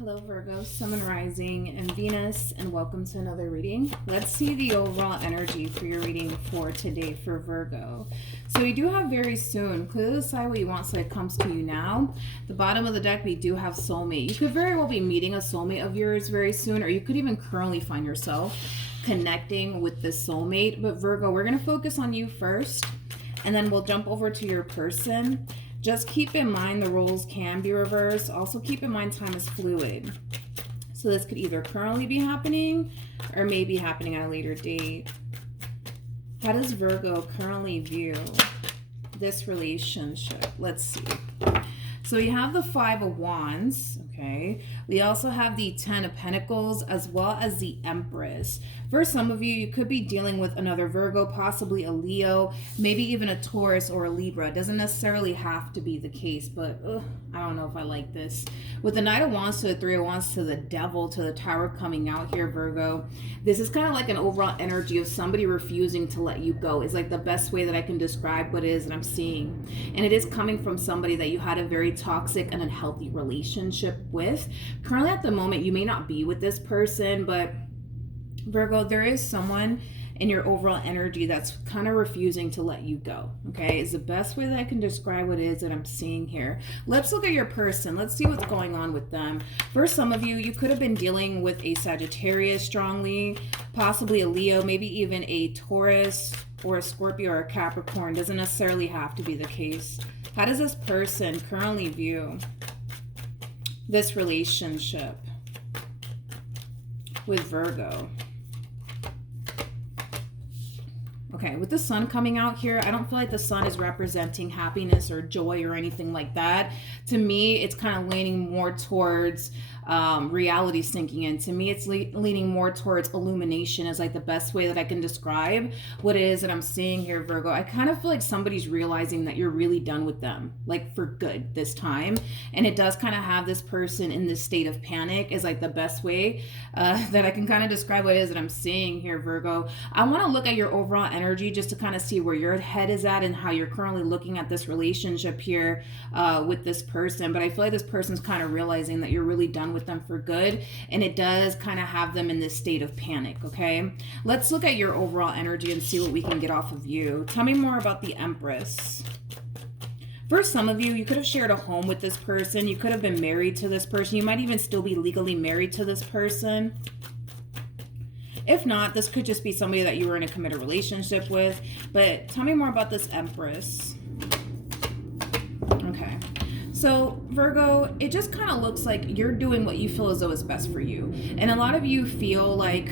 Hello Virgo, Sun and Rising, and Venus, and welcome to another reading. Let's see the overall energy for your reading for today for Virgo. So we do have very soon, clearly decide what you want so it comes to you now. The bottom of the deck, we do have soulmate. You could very well be meeting a soulmate of yours very soon, or you could even currently find yourself connecting with this soulmate. But Virgo, we're going to focus on you first, and then we'll jump over to your person. Just keep in mind the roles can be reversed. Also keep in mind time is fluid. So this could either currently be happening or may be happening at a later date. How does Virgo currently view this relationship? Let's see. So we have the Five of Wands, okay? We also have the Ten of Pentacles as well as the Empress. For some of you, you could be dealing with another Virgo, possibly a Leo, maybe even a Taurus or a Libra. It doesn't necessarily have to be the case, but I don't know if I like this. With the Knight of Wands to the Three of Wands to the Devil to the Tower coming out here, Virgo, this is kind of like an overall energy of somebody refusing to let you go. It's like the best way that I can describe what it is that I'm seeing. And it is coming from somebody that you had a very toxic and unhealthy relationship with. Currently at the moment, you may not be with this person, but Virgo, there is someone in your overall energy that's kind of refusing to let you go, okay? Is the best way that I can describe what it is that I'm seeing here. Let's look at your person. Let's see what's going on with them. For some of you, you could have been dealing with a Sagittarius strongly, possibly a Leo, maybe even a Taurus or a Scorpio or a Capricorn. Doesn't necessarily have to be the case. How does this person currently view this relationship with Virgo? Okay, with the sun coming out here, I don't feel like the sun is representing happiness or joy or anything like that. To me, it's kind of leaning more towards reality sinking in. To me, it's leaning more towards illumination is like the best way that I can describe what it is that I'm seeing here, Virgo. I kind of feel like somebody's realizing that you're really done with them, like for good this time. And it does kind of have this person in this state of panic is like the best way that I can kind of describe what it is that I'm seeing here, Virgo. I want to look at your overall energy just to kind of see where your head is at and how you're currently looking at this relationship here with this person. But I feel like this person's kind of realizing that you're really done with them for good, and it does kind of have them in this state of panic, okay? Let's look at your overall energy and see what we can get off of you. Tell me more about the Empress. For some of you, you could have shared a home with this person. You could have been married to this person. You might even still be legally married to this person. If not, this could just be somebody that you were in a committed relationship with. But tell me more about this Empress. Okay. So Virgo, it just kind of looks like you're doing what you feel as though is best for you. And a lot of you feel like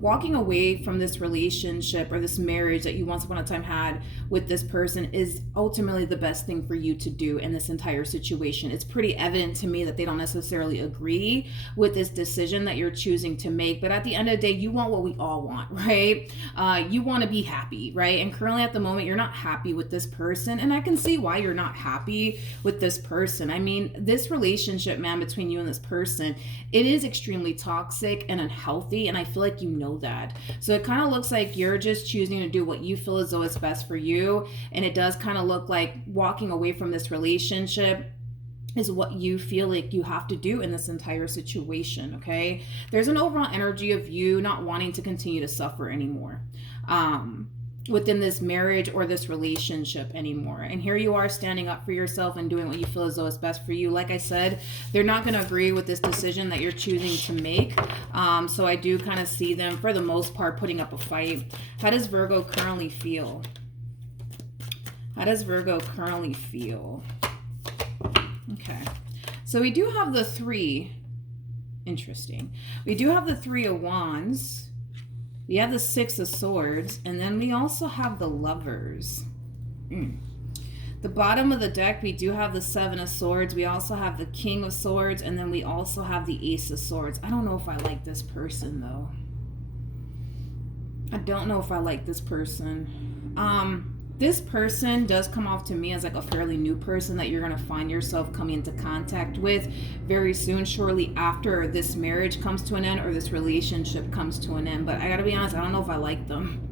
walking away from this relationship or this marriage that you once upon a time had with this person is ultimately the best thing for you to do in this entire situation. It's pretty evident to me that they don't necessarily agree with this decision that you're choosing to make. But at the end of the day, you want what we all want, right? You want to be happy, right? And currently at the moment, you're not happy with this person. And I can see why you're not happy with this person. I mean, this relationship, man, between you and this person, it is extremely toxic and unhealthy. And I feel like you know that. So it kind of looks like you're just choosing to do what you feel as though is best for you. And it does kind of look like walking away from this relationship is what you feel like you have to do in this entire situation, okay? There's an overall energy of you not wanting to continue to suffer anymore within this marriage or this relationship anymore. And here you are standing up for yourself and doing what you feel as though is best for you. Like I said, they're not going to agree with this decision that you're choosing to make. So I do kind of see them, for the most part, putting up a fight. How does Virgo currently feel? How does Virgo currently feel? Okay. So we do have the three. Interesting. We do have the Three of Wands. We have the Six of Swords, and then we also have the Lovers. The bottom of the deck, we do have the Seven of Swords. We also have the King of Swords, and then we also have the Ace of Swords. I don't know if I like this person, though. I don't know if I like this person. This person does come off to me as like a fairly new person that you're going to find yourself coming into contact with very soon, shortly after this marriage comes to an end or this relationship comes to an end. But I got to be honest, I don't know if I like them.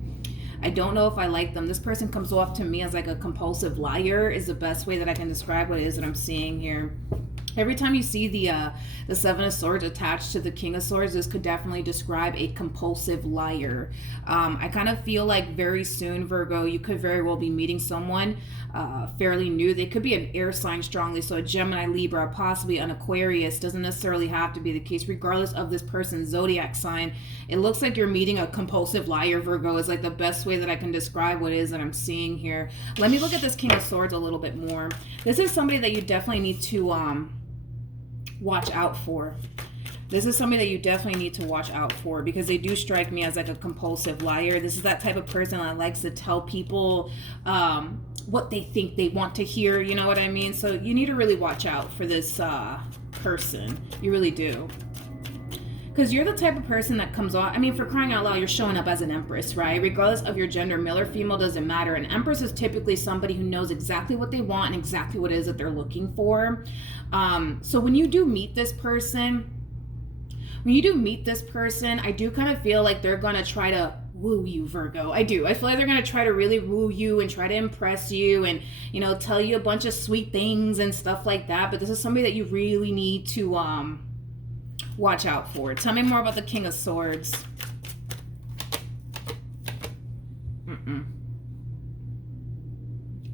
I don't know if I like them. This person comes off to me as like a compulsive liar is the best way that I can describe what it is that I'm seeing here. Every time you see the Seven of Swords attached to the King of Swords, this could definitely describe a compulsive liar. I kind of feel like very soon, Virgo, you could very well be meeting someone fairly new. They could be an air sign strongly, so a Gemini, Libra, possibly an Aquarius. Doesn't necessarily have to be the case. Regardless of this person's zodiac sign, it looks like you're meeting a compulsive liar, Virgo, is like the best way that I can describe what it is that I'm seeing here. Let me look at this King of Swords a little bit more. This is somebody that you definitely need to watch out for. This is somebody that you definitely need to watch out for, because they do strike me as like a compulsive liar. This is that type of person that likes to tell people what they think they want to hear, you know what I mean? So you need to really watch out for this person. You really do. Because you're the type of person that comes off, I mean, for crying out loud, you're showing up as an empress, right? Regardless of your gender, male or female, doesn't matter. An empress is typically somebody who knows exactly what they want and exactly what it is that they're looking for. So when you do meet this person, I do kind of feel like they're going to try to woo you, Virgo. I do. I feel like they're going to try to really woo you and try to impress you and, you know, tell you a bunch of sweet things and stuff like that. But this is somebody that you really need to watch out for. Tell me more about the King of Swords.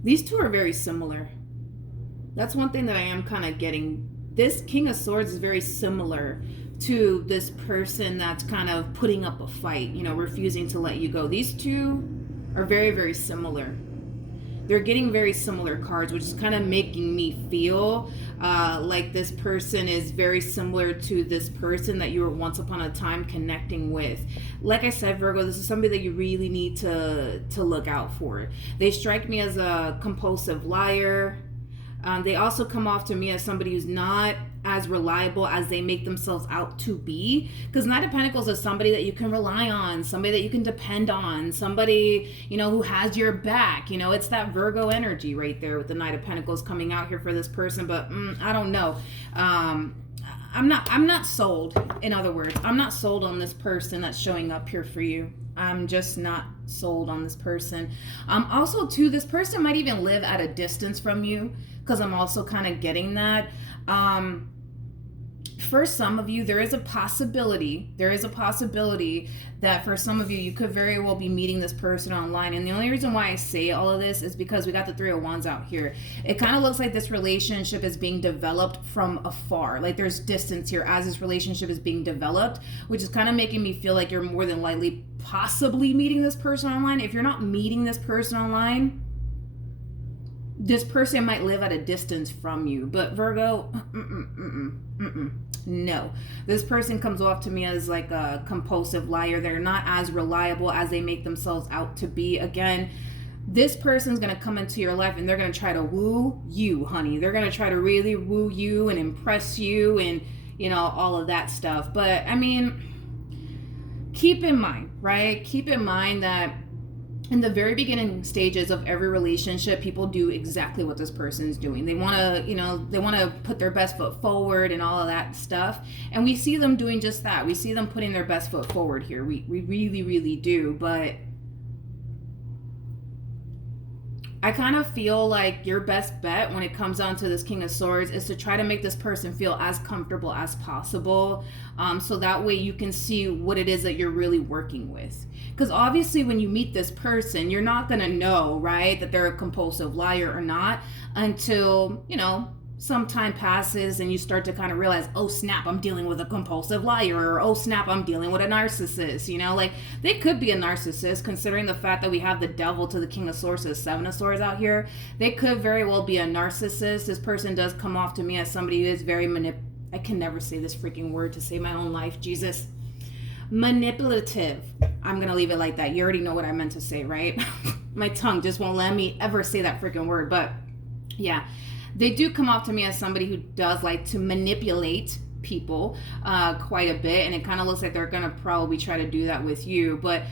These two are very similar. That's one thing that I am kind of getting. This King of Swords is very similar to this person that's kind of putting up a fight, you know, refusing to let you go. These two are very, very similar. They're getting very similar cards, which is kind of making me feel like this person is very similar to this person that you were once upon a time connecting with. Like I said, Virgo, this is somebody that you really need to look out for. They strike me as a compulsive liar. They also come off to me as somebody who's not as reliable as they make themselves out to be, because Knight of Pentacles is somebody that you can rely on, somebody that you can depend on, somebody, you know, who has your back. You know, it's that Virgo energy right there with the Knight of Pentacles coming out here for this person. But I don't know. I'm not sold. In other words, I'm not sold on this person that's showing up here for you. I'm just not sold on this person. Also too, this person might even live at a distance from you, because I'm also kind of getting that. For some of you, there is a possibility that for some of you, you could very well be meeting this person online. And the only reason why I say all of this is because we got the Three of Wands out here. It kind of looks like this relationship is being developed from afar. Like there's distance here as this relationship is being developed, which is kind of making me feel like you're more than likely possibly meeting this person online. If you're not meeting this person online, this person might live at a distance from you. But Virgo, no. This person comes off to me as like a compulsive liar. They're not as reliable as they make themselves out to be. Again, this person's going to come into your life and they're going to try to woo you, honey. They're going to try to really woo you and impress you and, you know, all of that stuff. But I mean, keep in mind, right? Keep in mind that in the very beginning stages of every relationship, people do exactly what this person's doing. They want to, you know, they want to put their best foot forward and all of that stuff. And we see them doing just that. We see them putting their best foot forward here. We really, really do. But I kind of feel like your best bet when it comes down to this King of Swords is to try to make this person feel as comfortable as possible. So that way you can see what it is that you're really working with. Because obviously when you meet this person, you're not going to know, right, that they're a compulsive liar or not until, you know, some time passes and you start to kind of realize, oh snap, I'm dealing with a compulsive liar, or oh snap, I'm dealing with a narcissist. You know, like they could be a narcissist, considering the fact that we have the Devil to the King of Swords to the Seven of Swords out here. They could very well be a narcissist. This person does come off to me as somebody who is very I can never say this freaking word to save my own life, Jesus. Manipulative. I'm gonna leave it like that. You already know what I meant to say, right? My tongue just won't let me ever say that freaking word. But yeah, they do come off to me as somebody who does like to manipulate people quite a bit, and it kind of looks like they're gonna probably try to do that with you. But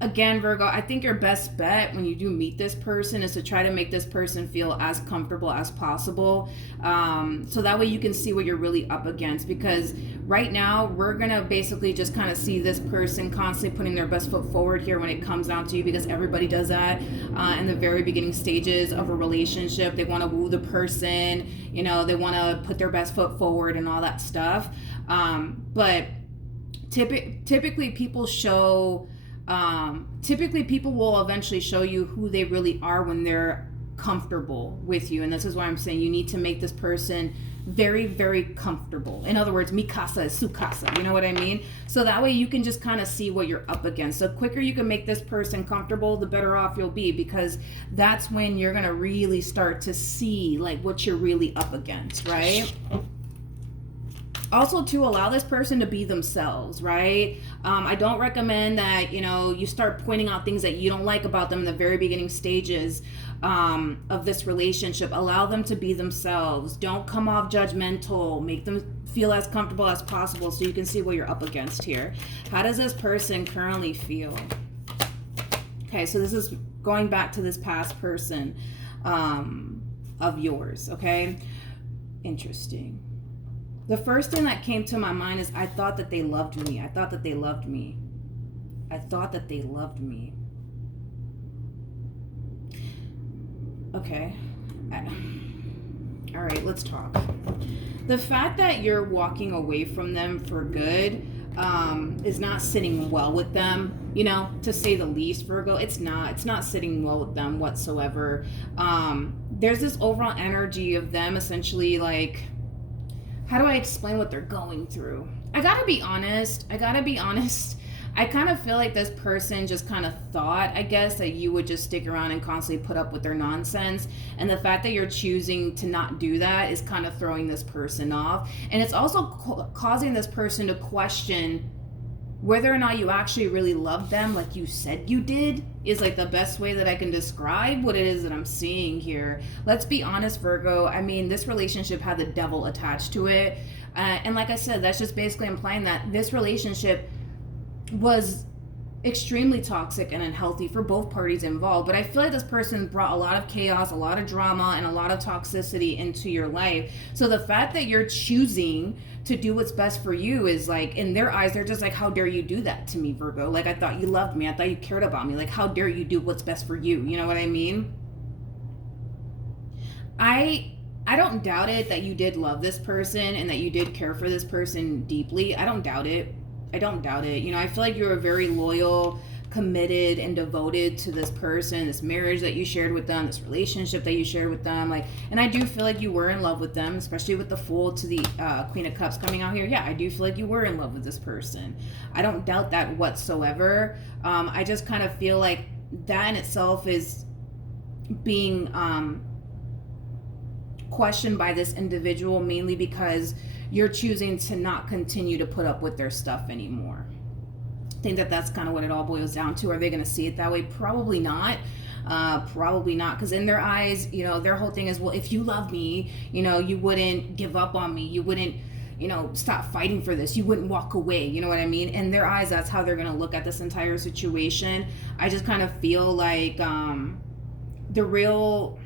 again, Virgo, I think your best bet when you do meet this person is to try to make this person feel as comfortable as possible, so that way you can see what you're really up against. Because right now, we're going to basically just kind of see this person constantly putting their best foot forward here when it comes down to you, because everybody does that in the very beginning stages of a relationship. They want to woo the person, you know, they want to put their best foot forward and all that stuff. But typically people show, typically people will eventually show you who they really are when they're comfortable with you. And this is why I'm saying you need to make this person very, very comfortable. In other words, mi casa is su casa, you know what I mean? So that way you can just kind of see what you're up against. The quicker you can make this person comfortable, the better off you'll be, because that's when you're going to really start to see like what you're really up against, right? Also, to allow this person to be themselves, right? I don't recommend that, you know, you start pointing out things that you don't like about them in the very beginning stages of this relationship. Allow them to be themselves. Don't come off judgmental. Make them feel as comfortable as possible so you can see what you're up against here. How does this person currently feel? Okay, so this is going back to this past person of yours, okay? Interesting. The first thing that came to my mind is I thought that they loved me. I thought that they loved me. I thought that they loved me. Okay. All right, let's talk. The fact that you're walking away from them for good is not sitting well with them, you know, to say the least, Virgo. It's not sitting well with them whatsoever. There's this overall energy of them essentially like, how do I explain what they're going through? I gotta be honest. I kind of feel like this person just kind of thought, I guess, that you would just stick around and constantly put up with their nonsense. And the fact that you're choosing to not do that is kind of throwing this person off. And it's also causing this person to question whether or not you actually really love them like you said you did, is like the best way that I can describe what it is that I'm seeing here. Let's be honest, Virgo. I mean, this relationship had the devil attached to it. And like I said, that's just basically implying that this relationship was extremely toxic and unhealthy for both parties involved. But I feel like this person brought a lot of chaos, a lot of drama, and a lot of toxicity into your life. So the fact that you're choosing to do what's best for you is like, in their eyes, they're just like, how dare you do that to me, Virgo? Like, I thought you loved me. I thought you cared about me. Like, how dare you do what's best for you? You know what I mean? I don't doubt it that you did love this person and that you did care for this person deeply. I don't doubt it. You know, I feel like you were very loyal, committed, and devoted to this person, this marriage that you shared with them, this relationship that you shared with them. Like, and I do feel like you were in love with them, especially with the Fool to the Queen of Cups coming out here. Yeah, I do feel like you were in love with this person. I don't doubt that whatsoever. I just kind of feel like that in itself is being questioned by this individual, mainly because you're choosing to not continue to put up with their stuff anymore. I think that that's kind of what it all boils down to. Are they going to see it that way? Probably not. Because in their eyes, you know, their whole thing is, well, if you love me, you know, you wouldn't give up on me. You wouldn't, you know, stop fighting for this. You wouldn't walk away. You know what I mean? In their eyes, that's how they're going to look at this entire situation. I just kind of feel like the real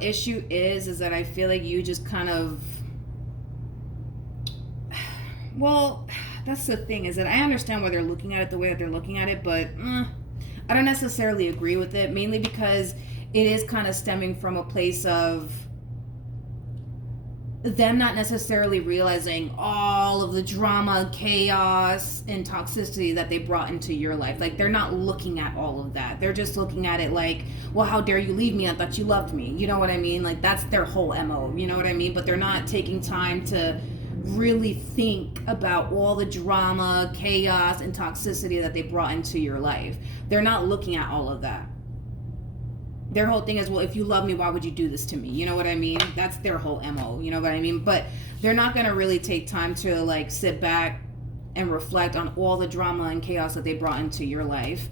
issue is that I feel like you just kind of, well, that's the thing, is that I understand why they're looking at it the way that they're looking at it, but I don't necessarily agree with it, mainly because it is kind of stemming from a place of them not necessarily realizing all of the drama, chaos, and toxicity that they brought into your life. Like, they're not looking at all of that. They're just looking at it like, well, how dare you leave me? I thought you loved me. You know what I mean? Like, that's their whole MO. You know what I mean? But they're not taking time to really think about all the drama, chaos, and toxicity that they brought into your life. They're not looking at all of that. Their whole thing is, well, if you love me, why would you do this to me? You know what I mean? That's their whole MO. You know what I mean? But they're not going to really take time to like sit back and reflect on all the drama and chaos that they brought into your life.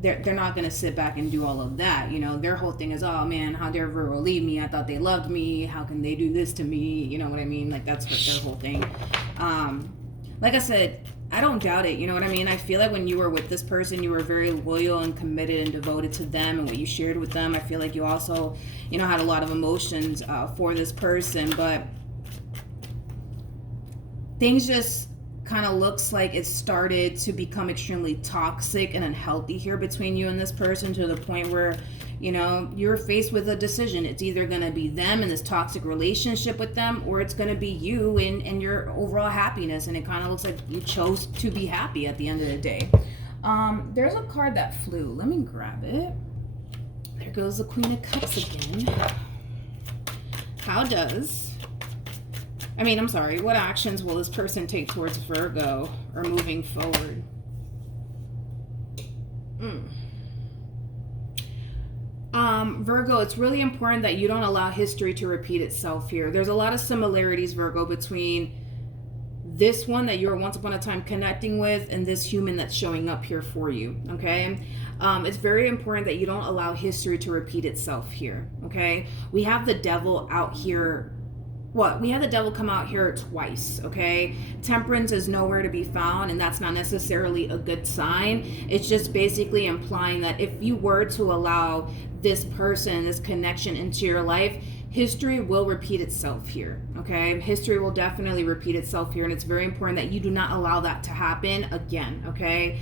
They're not going to sit back and do all of that. You know, their whole thing is, oh man, how dare Virgo leave me? I thought they loved me. How can they do this to me? You know what I mean? Like, that's what their whole thing. Like I said, I don't doubt it. You know what I mean? I feel like when you were with this person, you were very loyal and committed and devoted to them and what you shared with them. I feel like you also, you know, had a lot of emotions for this person. But things just kind of looks like it started to become extremely toxic and unhealthy here between you and this person, to the point where, you know, you're faced with a decision. It's either going to be them and this toxic relationship with them, or it's going to be you and your overall happiness. And it kind of looks like you chose to be happy at the end of the day. There's a card that flew. Let me grab it. There goes the Queen of Cups again. What actions will this person take towards Virgo or moving forward? Virgo, it's really important that you don't allow history to repeat itself here. There's a lot of similarities, Virgo, between this one that you were once upon a time connecting with and this human that's showing up here for you, okay? It's very important that you don't allow history to repeat itself here, okay? We have the devil out here. We had the devil come out here twice, okay? Temperance is nowhere to be found, and that's not necessarily a good sign. It's just basically implying that if you were to allow this person, this connection into your life, history will repeat itself here, okay? History will definitely repeat itself here, and it's very important that you do not allow that to happen again, okay?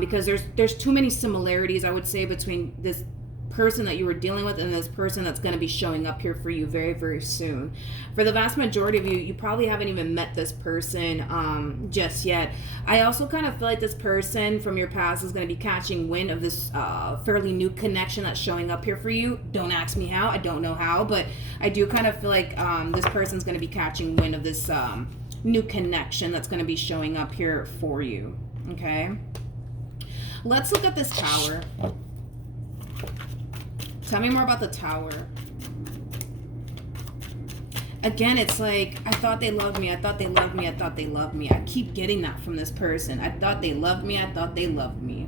Because there's too many similarities, I would say, between this person that you were dealing with and this person that's going to be showing up here for you very, very soon. For the vast majority of you, you probably haven't even met this person just yet. I also kind of feel like this person from your past is going to be catching wind of this fairly new connection that's showing up here for you. Don't ask me how. I don't know how, but I do kind of feel like this person's going to be catching wind of this new connection that's going to be showing up here for you. Okay? Let's look at this Tower. Tell me more about the Tower. Again, it's like, I thought they loved me. I thought they loved me. I thought they loved me. I keep getting that from this person. I thought they loved me. I thought they loved me.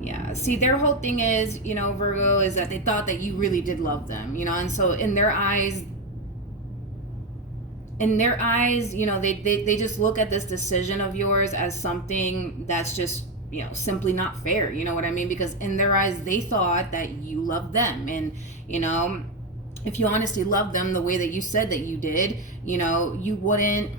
Yeah. See, their whole thing is, you know, Virgo, is that they thought that you really did love them, you know, and so in their eyes, you know, they just look at this decision of yours as something that's just, you know, simply not fair. You know what I mean? Because in their eyes, they thought that you loved them. And, you know, if you honestly loved them the way that you said that you did, you know, you wouldn't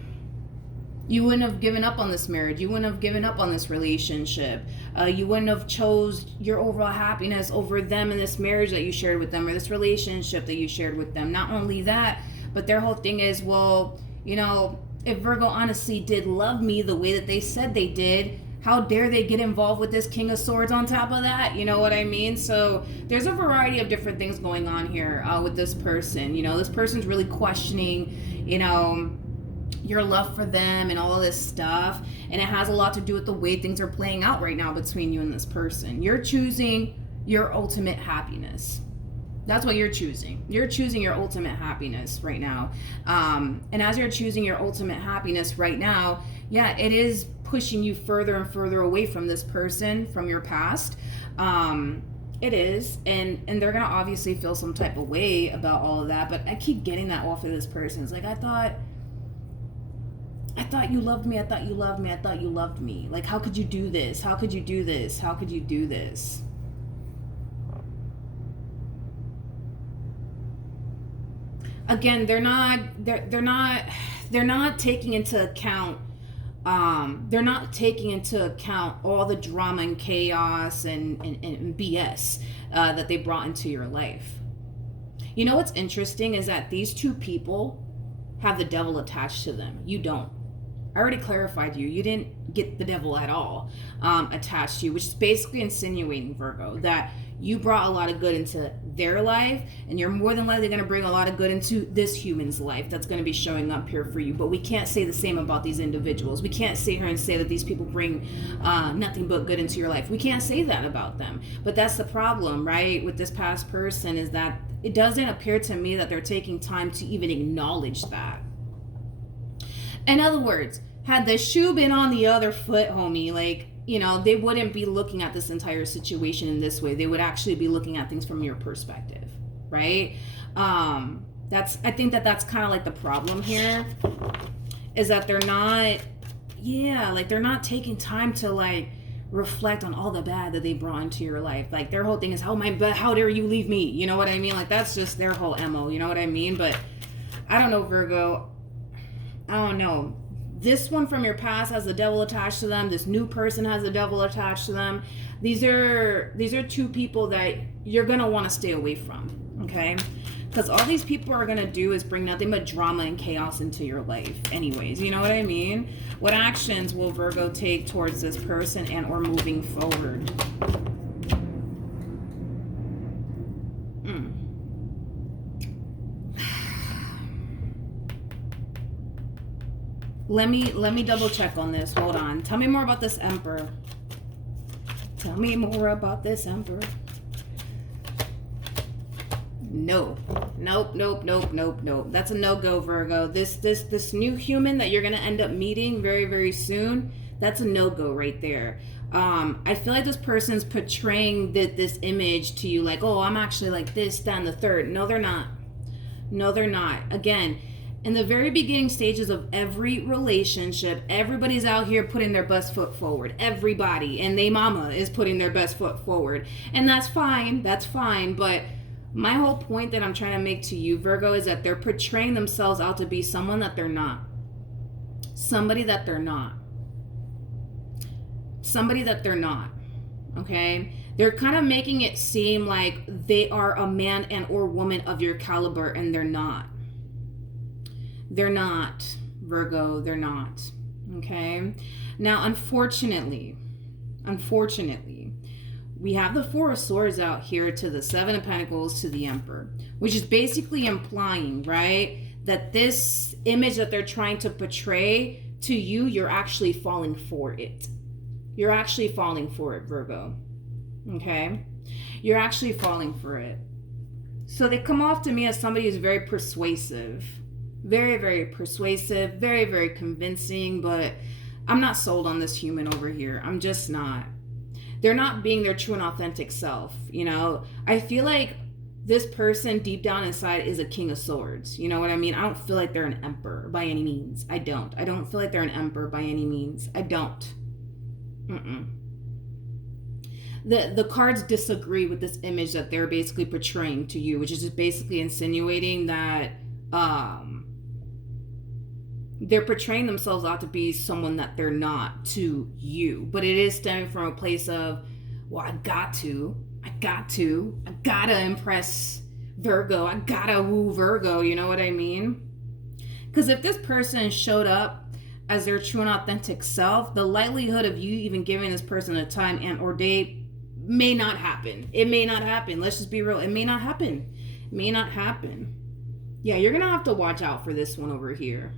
have given up on this marriage. You wouldn't have given up on this relationship. You wouldn't have chose your overall happiness over them in this marriage that you shared with them, or this relationship that you shared with them. Not only that, but their whole thing is, well, you know, if Virgo honestly did love me the way that they said they did, how dare they get involved with this King of Swords on top of that? You know what I mean? So there's a variety of different things going on here with this person. You know, this person's really questioning, you know, your love for them and all of this stuff. And it has a lot to do with the way things are playing out right now between you and this person. You're choosing your ultimate happiness. That's what you're choosing. You're choosing your ultimate happiness right now. And as you're choosing your ultimate happiness right now, yeah, it is pushing you further and further away from this person from your past. It is. And they're going to obviously feel some type of way about all of that. But I keep getting that off of this person. It's like, I thought you loved me. I thought you loved me. I thought you loved me. Like, how could you do this? How could you do this? How could you do this? Again, they're not taking into account all the drama and chaos and BS that they brought into your life. You know what's interesting is that these two people have the devil attached to them. You don't. I already clarified you. You didn't get the devil at all attached to you, which is basically insinuating, Virgo, that you brought a lot of good into their life, and you're more than likely going to bring a lot of good into this human's life that's going to be showing up here for you. But we can't say the same about these individuals. We can't sit here and say that these people bring nothing but good into your life. We can't say that about them. But that's the problem, right, with this past person, is that it doesn't appear to me that they're taking time to even acknowledge that. In other words, had the shoe been on the other foot, homie, like, you know, they wouldn't be looking at this entire situation in this way. They would actually be looking at things from your perspective, right? I think that's kind of like the problem here, is that they're not taking time to like reflect on all the bad that they brought into your life. Like, their whole thing is, how dare you leave me? You know what I mean? Like, that's just their whole MO, you know what I mean? But I don't know, Virgo. I don't know, this one from your past has the devil attached to them. This new person has the devil attached to them. These are two people that you're going to want to stay away from, okay? Because all these people are going to do is bring nothing but drama and chaos into your life anyways. You know what I mean? What actions will Virgo take towards this person and or moving forward? Let me double check on this. Hold on. Tell me more about this Emperor. Tell me more about this Emperor. No. Nope. That's a no-go, Virgo. This new human that you're gonna end up meeting very, very soon, that's a no-go right there. I feel like this person's portraying this image to you like, oh, I'm actually like this, that, and the third. No, they're not. No, they're not. Again, in the very beginning stages of every relationship, everybody's out here putting their best foot forward. Everybody. And they mama is putting their best foot forward. And that's fine. That's fine. But my whole point that I'm trying to make to you, Virgo, is that they're portraying themselves out to be someone that they're not. Somebody that they're not. Somebody that they're not. Okay? They're kind of making it seem like they are a man and or woman of your caliber, and they're not. They're not, Virgo, they're not, okay? Now, unfortunately, we have the Four of Swords out here to the Seven of Pentacles to the Emperor, which is basically implying, right, that this image that they're trying to portray to you, you're actually falling for it. You're actually falling for it, Virgo, okay? You're actually falling for it. So they come off to me as somebody who's very persuasive. Very, very persuasive, very, very convincing, but I'm not sold on this human over here. I'm just not. They're not being their true and authentic self, you know? I feel like this person deep down inside is a King of Swords. You know what I mean? I don't feel like they're an emperor by any means. I don't feel like they're an emperor by any means. I don't. The cards disagree with this image that they're basically portraying to you, which is just basically insinuating that they're portraying themselves out to be someone that they're not to you. But it is stemming from a place of, well, I gotta impress Virgo. I gotta woo Virgo. You know what I mean? Because if this person showed up as their true and authentic self, the likelihood of you even giving this person a time and or date may not happen. It may not happen. Let's just be real. It may not happen. It may not happen. Yeah, you're going to have to watch out for this one over here.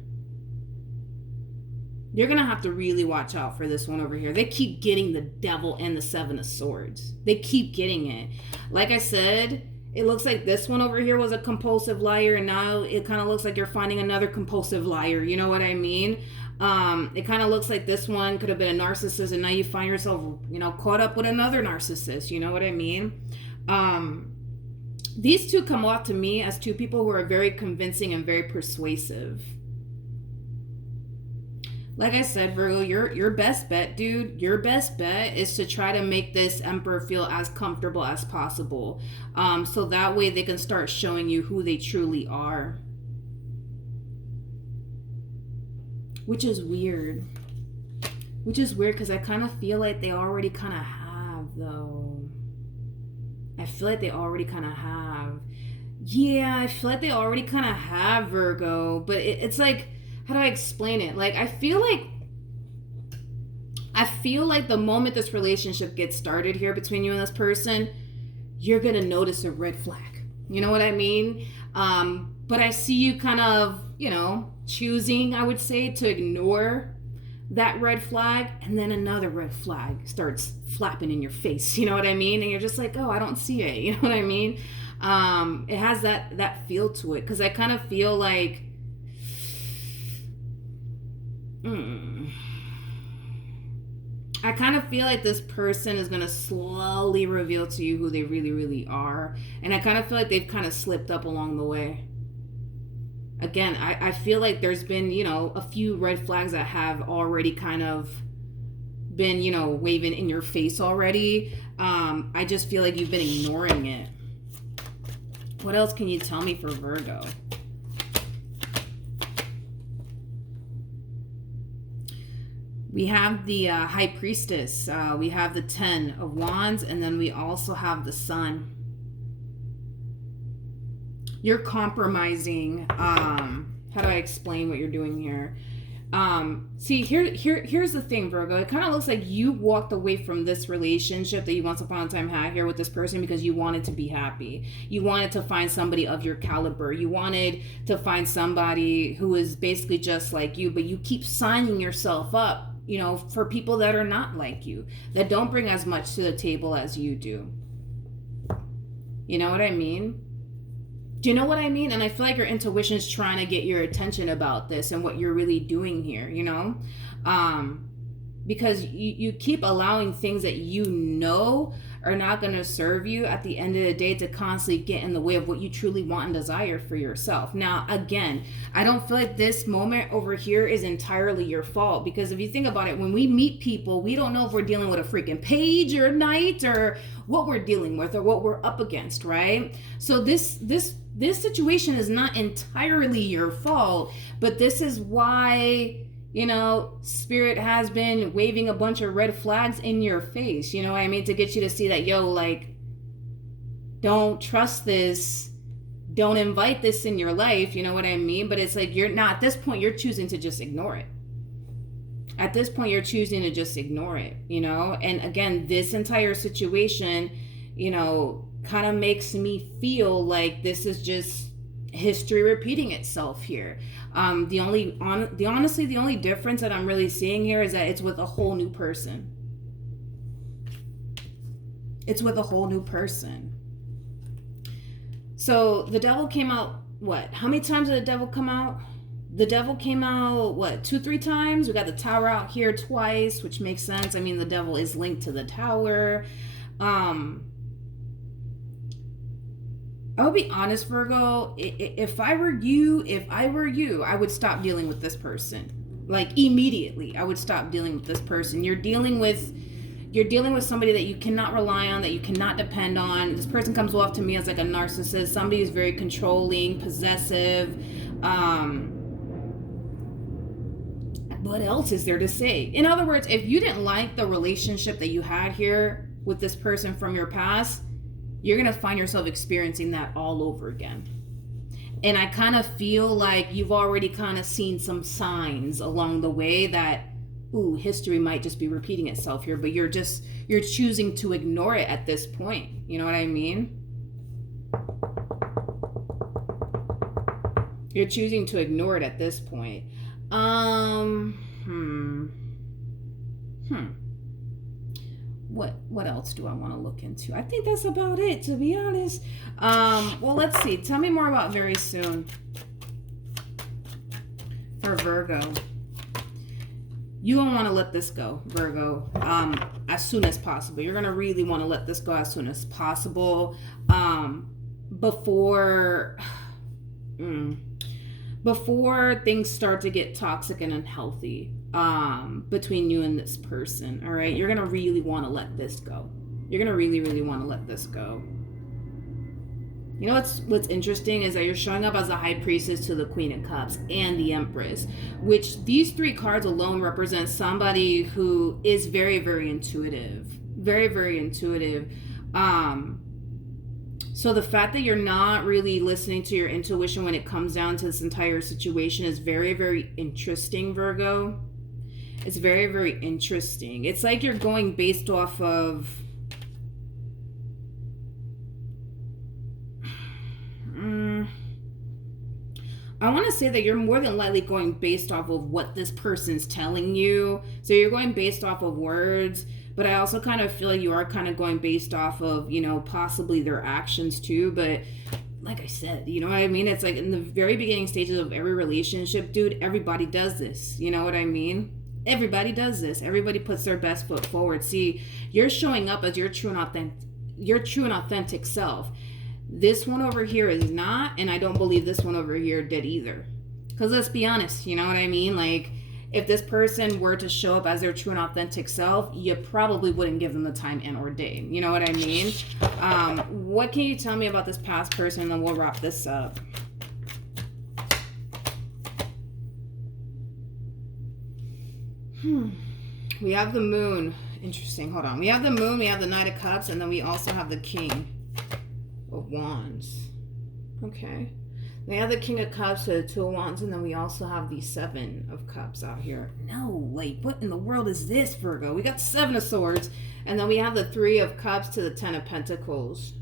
You're going to have to really watch out for this one over here. They keep getting the Devil and the Seven of Swords. They keep getting it. Like I said, it looks like this one over here was a compulsive liar, and now it kind of looks like you're finding another compulsive liar. You know what I mean? It kind of looks like this one could have been a narcissist, and now you find yourself, caught up with another narcissist. You know what I mean? These two come off to me as two people who are very convincing and very persuasive. Like I said, Virgo, your best bet, dude, your best bet is to try to make this Emperor feel as comfortable as possible. So that way they can start showing you who they truly are. Which is weird. Because I kind of feel like they already kind of have, though. I feel like they already kind of have. Yeah, I feel like they already kind of have, Virgo. But it's like, how do I explain it? Like, I feel like the moment this relationship gets started here between you and this person, you're going to notice a red flag. You know what I mean? But I see you kind of, choosing, I would say, to ignore that red flag, and then another red flag starts flapping in your face. You know what I mean? And you're just like, oh, I don't see it. You know what I mean? It has that feel to it, because I kind of feel like I kind of feel like this person is going to slowly reveal to you who they really, really are. And I kind of feel like they've kind of slipped up along the way. Again, I feel like there's been, a few red flags that have already kind of been, waving in your face already. I just feel like you've been ignoring it. What else can you tell me for Virgo? We have the High Priestess. We have the 10 of Wands, and then we also have the Sun. You're compromising. How do I explain what you're doing here? See, here's the thing, Virgo. It kind of looks like you walked away from this relationship that you once upon a time had here with this person because you wanted to be happy. You wanted to find somebody of your caliber. You wanted to find somebody who is basically just like you, but you keep signing yourself up, you know, for people that are not like you, that don't bring as much to the table as you do. You know what I mean? Do you know what I mean? And I feel like your intuition's trying to get your attention about this and what you're really doing here, you know? Because you keep allowing things that you know are not going to serve you at the end of the day to constantly get in the way of what you truly want and desire for yourself. Now, again, I don't feel like this moment over here is entirely your fault, because if you think about it, when we meet people, we don't know if we're dealing with a freaking page or a knight or what we're dealing with or what we're up against, right? So this situation is not entirely your fault, but this is why, you know, Spirit has been waving a bunch of red flags in your face, you know what I mean? To get you to see that, yo, like, don't trust this. Don't invite this in your life, you know what I mean? But it's like, you're not, at this point, you're choosing to just ignore it. At this point, you're choosing to just ignore it, you know? And again, this entire situation, you know, kind of makes me feel like this is just history repeating itself here. The only difference that I'm really seeing here is that it's with a whole new person. It's with a whole new person. So the devil came out, what? How many times did the devil come out? The devil came out, what, 2-3 times? We got the tower out here twice, which makes sense. I mean, the devil is linked to the tower. I would be honest, Virgo, if I were you, I would stop dealing with this person. Like, immediately, I would stop dealing with this person. You're dealing with somebody that you cannot rely on, that you cannot depend on. This person comes off to me as like a narcissist, somebody who's very controlling, possessive. What else is there to say? In other words, if you didn't like the relationship that you had here with this person from your past, you're going to find yourself experiencing that all over again. And I kind of feel like you've already kind of seen some signs along the way that, ooh, history might just be repeating itself here, but you're choosing to ignore it at this point. You know what I mean? You're choosing to ignore it at this point. What else do I want to look into? I think that's about it, to be honest. Well, let's see. Tell me more about very soon for Virgo. You don't want to let this go, Virgo, as soon as possible. You're going to really want to let this go as soon as possible, before things start to get toxic and unhealthy between you and this person. All right, you're gonna really want to let this go. You're gonna really want to let this go. You know what's interesting is that you're showing up as a High Priestess to the Queen of Cups and the Empress, which these 3 cards alone represent somebody who is very intuitive, very intuitive. So the fact that you're not really listening to your intuition when it comes down to this entire situation is very interesting, Virgo. It's very interesting. It's like you're going based off of... I want to say that you're more than likely going based off of what this person's telling you. So you're going based off of words, but I also kind of feel like you are kind of going based off of, you know, possibly their actions too. But like I said, you know what I mean? It's like in the very beginning stages of every relationship, dude, everybody does this. You know what I mean? Everybody does this. Everybody puts their best foot forward. See, you're showing up as your true and authentic self. This one over here is not, and I don't believe this one over here did either. Because let's be honest, you know what I mean? Like, if this person were to show up as their true and authentic self, you probably wouldn't give them the time and or day. You know what I mean? What can you tell me about this past person, and then we'll wrap this up. We have the moon. Interesting. Hold on. We have the moon, we have the Knight of Cups, and then we also have the King of Wands. Okay. We have the King of Cups, the Two of Wands, and then we also have the Seven of Cups out here. No, like, what in the world is this, Virgo? We got Seven of Swords, and then we have the Three of Cups to the Ten of Pentacles.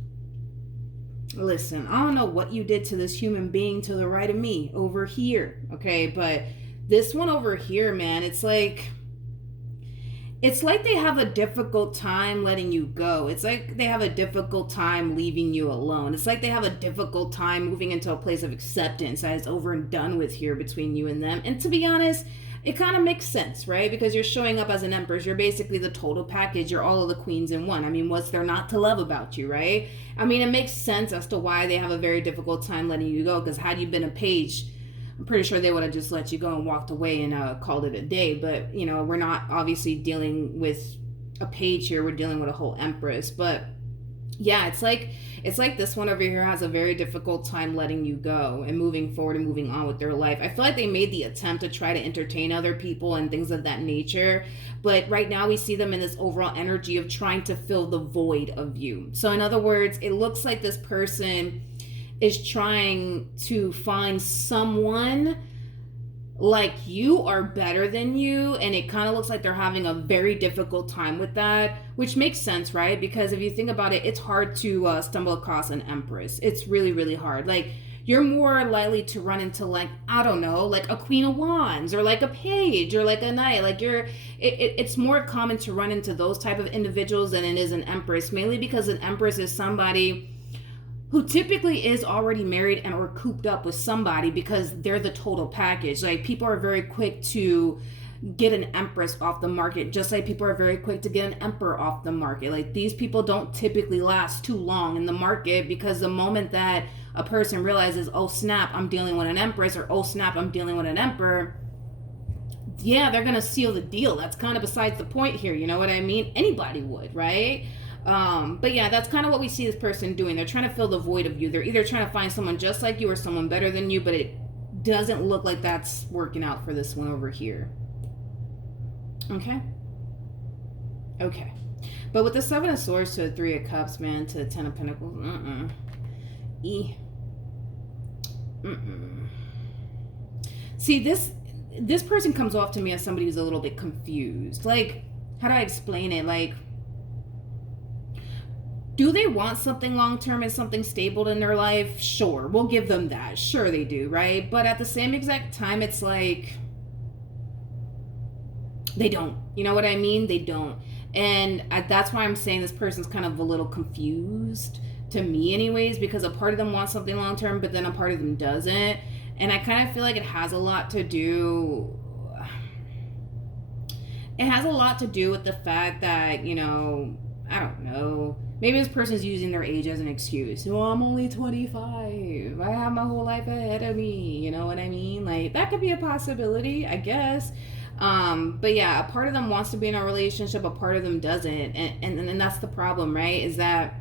Listen, I don't know what you did to this human being to the right of me over here, okay? But this one over here, man, it's like they have a difficult time letting you go. It's like they have a difficult time leaving you alone. It's like they have a difficult time moving into a place of acceptance that is over and done with here between you and them. And to be honest, it kind of makes sense, right? Because you're showing up as an empress. You're basically the total package. You're all of the queens in one. I mean, what's there not to love about you, right? I mean, it makes sense as to why they have a very difficult time letting you go. Because had you been a page, I'm pretty sure they would have just let you go and walked away and called it a day. But, you know, we're not obviously dealing with a page here. We're dealing with a whole empress. But yeah, it's like this one over here has a very difficult time letting you go and moving forward and moving on with their life. I feel like they made the attempt to try to entertain other people and things of that nature. But right now we see them in this overall energy of trying to fill the void of you. So in other words, it looks like this person is trying to find someone like you or better than you, and it kind of looks like they're having a very difficult time with that, which makes sense, right? Because if you think about it, it's hard to stumble across an empress. It's really, really hard. Like, you're more likely to run into, like, I don't know, like a Queen of Wands or like a page or like a knight. Like, it's more common to run into those type of individuals than it is an empress, mainly because an empress is somebody who typically is already married and or cooped up with somebody because they're the total package. Like, people are very quick to get an empress off the market, just like people are very quick to get an emperor off the market. Like, these people don't typically last too long in the market, because the moment that a person realizes, oh snap, I'm dealing with an empress, or oh snap, I'm dealing with an emperor, yeah, they're gonna seal the deal. That's kind of besides the point here, you know what I mean? Anybody would, right? But yeah, that's kind of what we see this person doing. They're trying to fill the void of you. They're either trying to find someone just like you or someone better than you, but it doesn't look like that's working out for this one over here. Okay. But with the Seven of Swords to the Three of Cups, man, to the Ten of Pentacles, See, this person comes off to me as somebody who's a little bit confused. Like, how do I explain it? Like, do they want something long-term and something stable in their life? Sure, we'll give them that. Sure they do, right? But at the same exact time, it's like, they don't. You know what I mean? They don't. And that's why I'm saying this person's kind of a little confused, to me anyways, because a part of them wants something long-term, but then a part of them doesn't. And I kind of feel like it has a lot to do... It has a lot to do with the fact that, you know, I don't know, maybe this person's using their age as an excuse. Well, I'm only 25. I have my whole life ahead of me. You know what I mean? Like, that could be a possibility, I guess. But yeah, a part of them wants to be in a relationship, a part of them doesn't. And that's the problem, right? Is that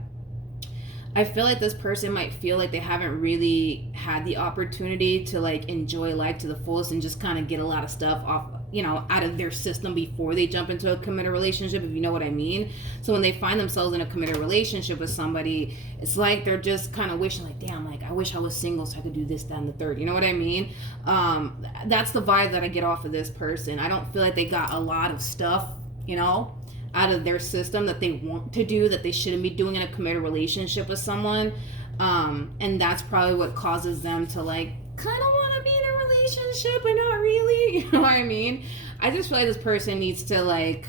I feel like this person might feel like they haven't really had the opportunity to, like, enjoy life to the fullest and just kind of get a lot of stuff off, you know, out of their system before they jump into a committed relationship, if you know what I mean. So when they find themselves in a committed relationship with somebody, it's like they're just kind of wishing, like, damn, like, I wish I was single so I could do this, that, and the third. You know what I mean? That's the vibe that I get off of this person. I don't feel like they got a lot of stuff, you know, out of their system that they want to do, that they shouldn't be doing in a committed relationship with someone. And that's probably what causes them to, like, kind of want to be in a relationship but not really. You know what I mean? I just feel like this person needs to, like,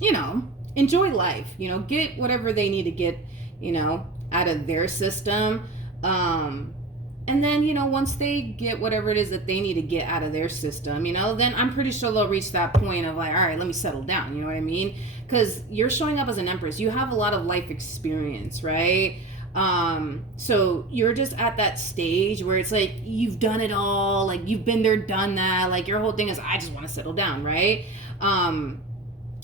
you know, enjoy life, you know, get whatever they need to get, you know, out of their system. And then, you know, once they get whatever it is that they need to get out of their system, you know, then I'm pretty sure they'll reach that point of, like, all right, let me settle down. You know what I mean? Because you're showing up as an empress. You have a lot of life experience, right? So you're just at that stage where it's like, you've done it all. Like, you've been there, done that. Like, your whole thing is, I just want to settle down, right?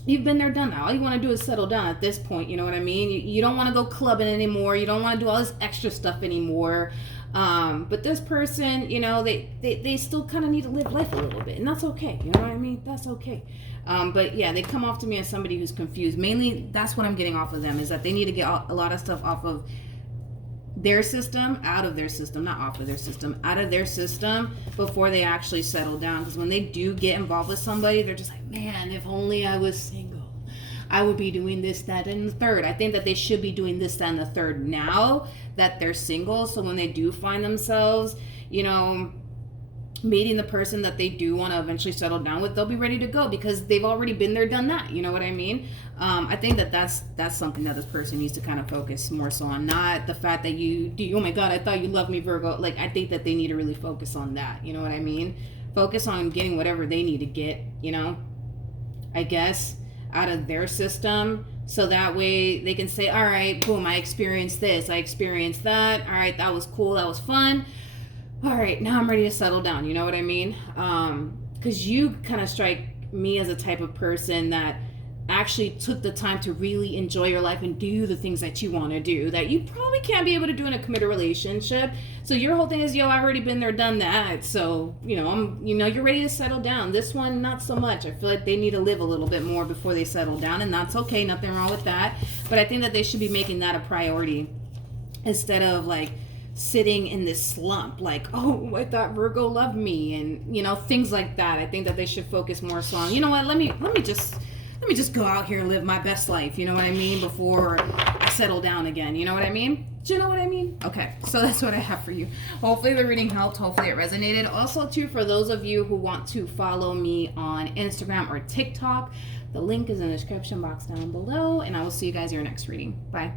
You've been there, done that. All you want to do is settle down at this point. You know what I mean? You don't want to go clubbing anymore. You don't want to do all this extra stuff anymore. But this person, you know, they still kind of need to live life a little bit, and that's okay. You know what I mean? That's okay. But yeah, they come off to me as somebody who's confused. Mainly, that's what I'm getting off of them, is that they need to get a lot of stuff off of their system, out of their system, not off of their system, out of their system before they actually settle down. Because when they do get involved with somebody, they're just like, man, if only I was single, I would be doing this, that, and the third. I think that they should be doing this, that, and the third now that they're single. So when they do find themselves, you know, meeting the person that they do want to eventually settle down with, they'll be ready to go because they've already been there, done that. You know what I mean? I think that that's something that this person needs to kind of focus more so on, not the fact that oh my God, I thought you loved me, Virgo. Like, I think that they need to really focus on that. You know what I mean? Focus on getting whatever they need to get, you know, I guess, out of their system. So that way they can say, all right, boom, I experienced this, I experienced that. All right, that was cool, that was fun. All right, now I'm ready to settle down. You know what I mean? Because you kind of strike me as a type of person that actually took the time to really enjoy your life and do the things that you want to do that you probably can't be able to do in a committed relationship. So your whole thing is, yo, I've already been there, done that. So, you know, you're ready to settle down. This one, not so much. I feel like they need to live a little bit more before they settle down, and that's okay. Nothing wrong with that. But I think that they should be making that a priority instead of like sitting in this slump, like, oh, I thought Virgo loved me, and, you know, things like that. I think that they should focus more so on, you know what, let me just go out here and live my best life, you know what I mean, before I settle down again, you know what I mean? Do you know what I mean? Okay, so that's what I have for you. Hopefully the reading helped. Hopefully it resonated. Also, too, for those of you who want to follow me on Instagram or TikTok, the link is in the description box down below, and I will see you guys in your next reading. Bye.